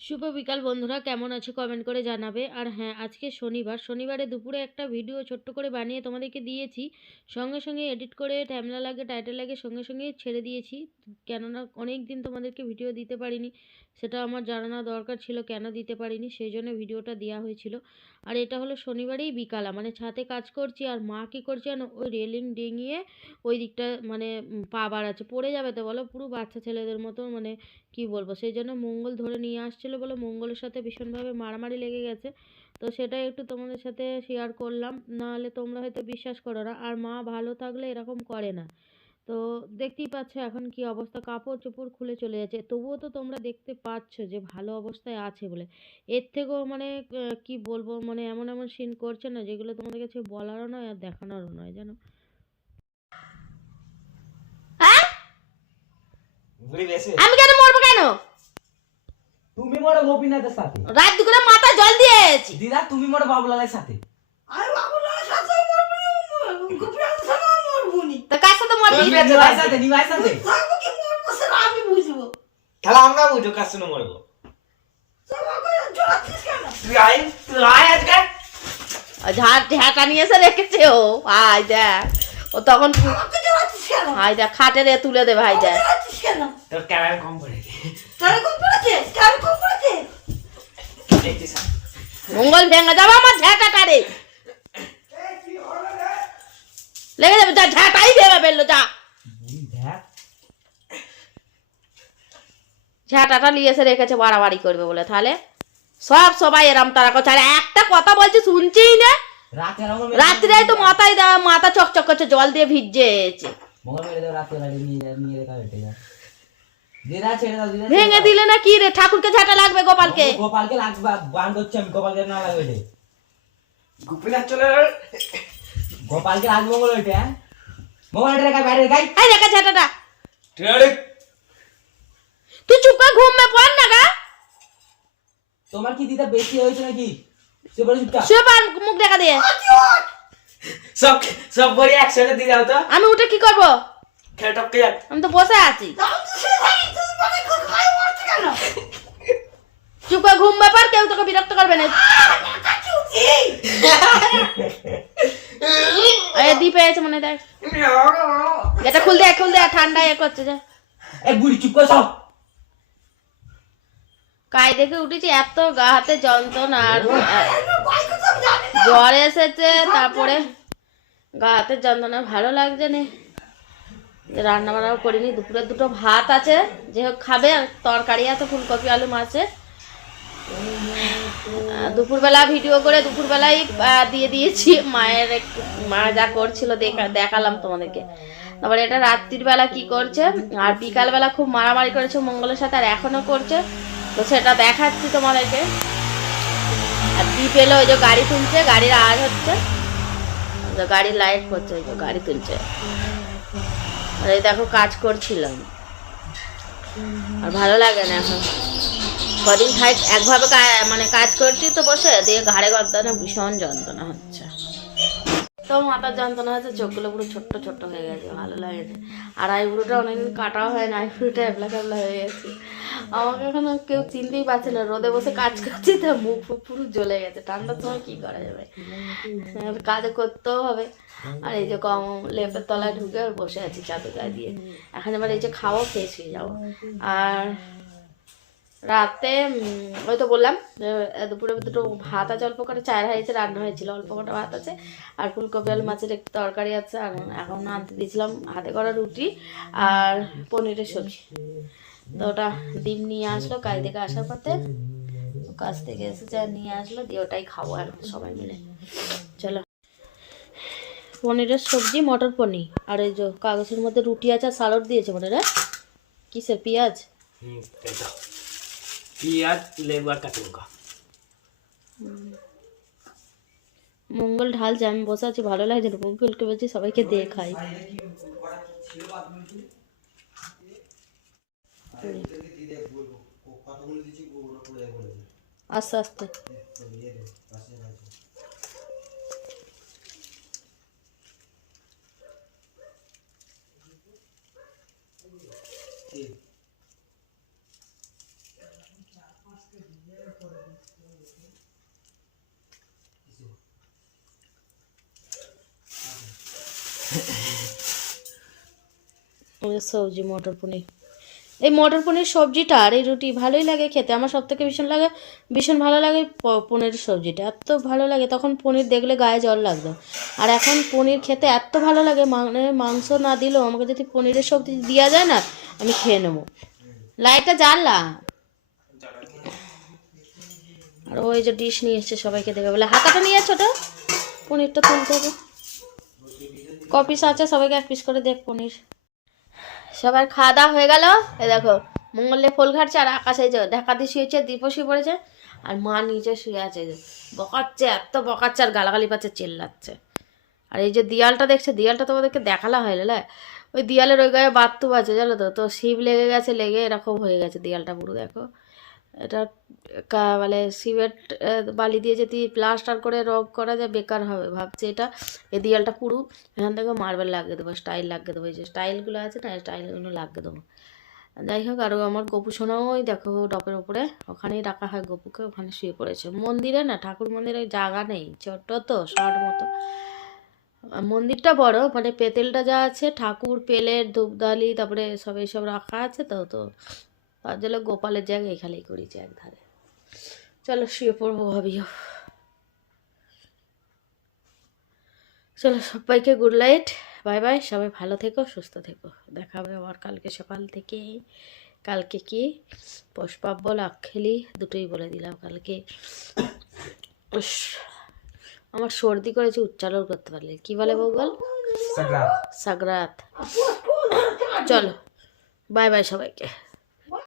শুভ বিকাল বন্ধুরা, কেমন আছো কমেন্ট করে জানাবে। আর হ্যাঁ আজকে শনিবার, শনিবারে দুপুরে একটা ভিডিও ছোট্ট করে বানিয়ে তোমাদেরকে দিয়েছি। সঙ্গে সঙ্গে এডিট করে ট্যামলা লাগে টাইটেল লাগে, সঙ্গে সঙ্গে ছেড়ে দিয়েছি। কেননা অনেক দিন তোমাদেরকে ভিডিও দিতে পারিনি, সেটা আমার জানানো দরকার ছিল, কেন দিতে পারিনি, সেই জন্য ভিডিওটা দেওয়া হয়েছিল। আর এটা হলো শনিবারেই বিকালা মানে ছাদে কাজ করছি আর মা কী করছে জানো ওই রেলিং ডিঙিয়ে ওই দিকটা মানে পা বাড়াচ্ছে, পড়ে যাবে তো বলো, পুরো বাচ্চা ছেলেদের মতো মানে কি বলব, সেই জন্য মঙ্গল ধরে নিয়ে আসছিল বলে মঙ্গলের সাথে ভীষণভাবে মারামারি লেগে গেছে, তো সেটাই একটু তোমাদের সাথে শেয়ার করলাম, নাহলে তোমরা হয়তো বিশ্বাস করো না, আর মা ভালো থাকলে এরকম করে না। তো দেখতেই পাচ্ছ এখন কি অবস্থা। কাপড় চোপড় খুলে চলে যাচ্ছে। তবুও তো তোমরা দেখতে পাচ্ছ যে ভালো অবস্থায় আছে বলে। এর থেকেও মানে আহ, কি বলব? মানে এমন এমন সিন করছে না যেগুলো তোমাদের কাছে বলারও নয় আর দেখানোরও নয় জানো? আমি কেন মরবো কেন? তুমি মরো গোপীনাথের সাথে। রাত দুপুরে মাথা জল দিদা তুমি মরো বাবুলালের সাথে। আমি বাবুলার সাথে মরবো গোপীনাথের সাথে মরবো নি। তা কার কি আমি বুঝব। তাহলে আমরা বুঝো কার মরবো তুই তুই আয় আজকে। ঝাড় ঝাঁটা নিয়ে এসে রেখেছে ও। দেখ ও তখন দেখ খাটে দিয়ে তুলে দে ভাই দেখ। তোর ক্যামেরা কম করে দে কম পড়েছে? তার কম পড়েছে? মঙ্গল ভেঙে যাবে আমার ঝাঁটাটা রে। লেগে যাবে যা ঝাঁটাই ভেঙে ফেলল যা। ঝাঁটাটা নিয়ে এসে রেখেছে বাড়াবাড়ি করবে বলে তাহলে? সব সবাই এরম তারা করছে। আর একটা কথা বলছি শুনছেই না? রাত্রে তো মাথায় দেওয়া মাথা চকচক করছে জল দিয়ে ভিজেছে। ভেঙে দিলে না কি রে? ঠাকুরকে ঝাঁটা লাগবে গোপালকে? গোপালকে লাগবে বান করছি আমি গোপালকে না লাগবে গোপীনাথ চলে গোপালকে লাগবে মঙ্গল ওইটা মঙ্গল এটা রেখা বাইরে গাই এই দেখা ঝাঁটাটা টেড়ে। তুই চুপ করে ঘুম মে পড় না গা। তোমার কি দিদা বেশি হয়েছে নাকি? সে বলে শুয়ে পার মুখ দেখা দিয়ে সব সব বড়ি একসাথে দিয়ে দাও তো। আমি উঠে কি করব? খেয়ে টপকে যাক। আমি তো বসে আছি। সে মানে চুপ করে ঘুম ব্যাপার কেউ তোকে বিরক্ত করবে না। এই দি পেয়েছে মনে দেখ। এটা খুল দে খুল দে ঠান্ডা এ করছে যে। এই বুড়ি চুপ করে সব কাই দেখে উঠেছি এত গা হাতে যন্ত্রণা আর আর জ্বর এসেছে তারপরে গা হাতের যন্ত্রণা ভালো লাগছে না। রান্না বান্নাও করিনি দুপুরে দুটো ভাত আছে যে খাবে তরকারি আছে ফুলকপি আলু মাছে দুপুরবেলা ভিডিও করে দুপুরবেলাই দিয়ে দিয়েছি। মায়ের একটু, মা যা করছিল দেখা, দেখালাম তোমাদেরকে। তারপরে এটা রাত্রির বেলা কি করছে, আর বিকালবেলা খুব মারামারি করেছে মঙ্গলের সাথে, আর এখনও করছে। তো সেটা দেখাচ্ছি তোমাদেরকে। আর দ্বীপ এলো, ওই যে গাড়ি তুলছে, গাড়ির আওয়াজ হচ্ছে। গাড়ির লাইট করছে, ওই যে গাড়ি তুলছে। আর এই দেখো, কাজ করছিলাম। আর ভালো লাগে না এখন। কদিন খাই একভাবে মানে কাজ করছি তো বসে, দিয়ে ঘাড়ে গর্দনে ভীষণ যন্ত্রণা হচ্ছে। তো মাথার যন্ত্রণা হচ্ছে চোখগুলো পুরো ছোট্ট ছোট্ট হয়ে গেছে, ভালো লাগে না আর আইব্রোটা অনেকদিন কাটা হয় না, আইব্রোটা এবলা কেবলা হয়ে গেছে। আমাকে এখন কেউ চিনতেই পারছে না, রোদে বসে কাজ করছি তো মুখ ফুক পুরো জ্বলে গেছে, ঠান্ডার সময় কী করা যাবে? কাজ করতেও হবে। আর এই যে কম লেপের তলায় ঢুকে বসে আছি চাদর গায়ে দিয়ে। এখন এবার এই যে খাওয়াও ফ্রেশ হয়ে যাব। আর রাতে ওই তো বললাম দুপুরে দুটো ভাত আছে, অল্প করে চায়ের হয়েছে রান্না হয়েছিল, অল্প কটা ভাত আছে, আর ফুলকপি, আলু, মাছের একটু তরকারি আছে, আর এখন আনতে দিয়েছিলাম হাতে করা রুটি আর পনিরের সবজি। তো ওটা ডিম নিয়ে আসলো কাজ থেকে আসার পথে, কাজ থেকে এসেছে আর নিয়ে আসলো, দিয়ে ওটাই খাব আর সবাই মিলে। চলো। পনিরের সবজি, মটর পনির, আর এই যে কাগজের মধ্যে রুটি আছে, আর সালাড দিয়েছে মনে রে কিসের পেঁয়াজ। হুম দাও পিঁয়াজ লেবু আর কাঁচা লঙ্কা মঙ্গল ঢালছে আমি বসে আছি ভালো লাগছে না মঙ্গলকে বলছি সবাইকে দিয়ে খাই আস্তে আস্তে সবজি, মটর পনির। এই মটর পনির সবজিটা আর এই রুটি ভালোই লাগে খেতে। আমার সব থেকে ভীষণ লাগে, ভীষণ ভালো লাগে প- পনিরের সবজিটা। এত ভালো লাগে, তখন পনির দেখলে গায়ে জল লাগতো। আর এখন পনির খেতে এত ভালো লাগে মানে মাংস না দিলেও আমাকে যদি পনিরের সবজি দেওয়া যায় না, আমি খেয়ে নেব। লাইটটা জ্বাললা আর ওই যে ডিশ নিয়ে এসছে সবাইকে দেবে বলে হাতাটা নিয়ে ছোট, পনিরটা তুলতে হবে। ক পিস আছে, সবাইকে এক পিস করে দেখ পনির। সবার খাওয়া দাওয়া হয়ে গেল। এ দেখো, মঙ্গলে ফুল ঘাটছে আর আকাশে যে ঢাকা দিয়ে শুয়েছে, দীপও শুয়ে পড়েছে, আর মা নিচে শুয়ে আছে বকাচ্ছে, এত বকাচ্ছে আর গালাগালি পাচ্ছে, চেল্লাচ্ছে। আর এই যে দিয়ালটা দেখছে, দিয়ালটা তোমাদেরকে দেখালা হয় না? ওই দিয়ালের ওই গায়ে বাথটুব আছে, জানো তো? তো শিব লেগে গেছে, লেগে এরকম হয়ে গেছে দিয়ালটা পুরো, দেখো। এটা মানে সিমেন্ট বালি দিয়ে যদি প্লাস্টার করে রং করা যায়, বেকার হবে। ভাবছি এটা এই দিয়ালটা পুরো এখান থেকে মার্বেল লাগিয়ে দেবো, স্টাইল লাগিয়ে দেবো, এই যে স্টাইলগুলো আছে না স্টাইলগুলো লাগিয়ে দেবো। যাই হোক আরও আমার গপু সোনাও ওই দেখো টপের ওপরে ওখানেই রাখা হয় গপুকে, ওখানে শুয়ে পড়েছে। মন্দিরে না, ঠাকুর মন্দিরে জায়গা নেই, ছোট্ট তো শর্ট মতো। মন্দিরটা বড় মানে পেতেলটা যা আছে, ঠাকুর, পেলের, ধূপদালি, তারপরে সব এইসব রাখা আছে তো তো তার জন্য গোপালের জায়গায় এখানেই করেছি একধারে। চলো শুয়ে পড়ব ভাবিও। চলো সবাইকে গুড নাইট বাই বাই সবাই ভালো থেকো সুস্থ থেকো। দেখা হবে আবার কালকে সকাল থেকে। কালকে কি? পুষ্পাব্য লাক্ষেলি দুটোই বলে দিলাম কালকে। আমার সর্দি করেছে উচ্চারণ করতে পারলে কি বলে বৌগল সাগরা সাগরাত। চলো বাই বাই সবাইকে।